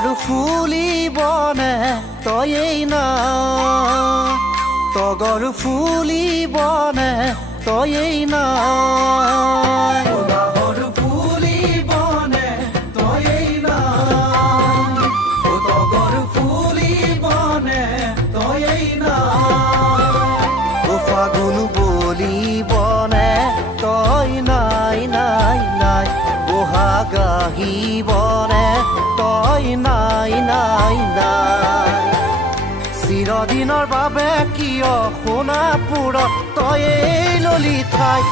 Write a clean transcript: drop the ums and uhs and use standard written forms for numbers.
তগৰ ফুলিবনে তয়েই নাই, তগৰ ফুলিবনে তয়েই নাই, তগৰ ফুলিবনে তয়েই নাই, তগৰ ফুলিবনে তয়েই নাই, ফাগুন বলিবনে তই নাই নাই নাই, বহাগ আহিবনে তই নাই নাই নাই, চিৰদিনৰ বাবে কিয় সোণাপুৰত তয়েই ললি ঠাই,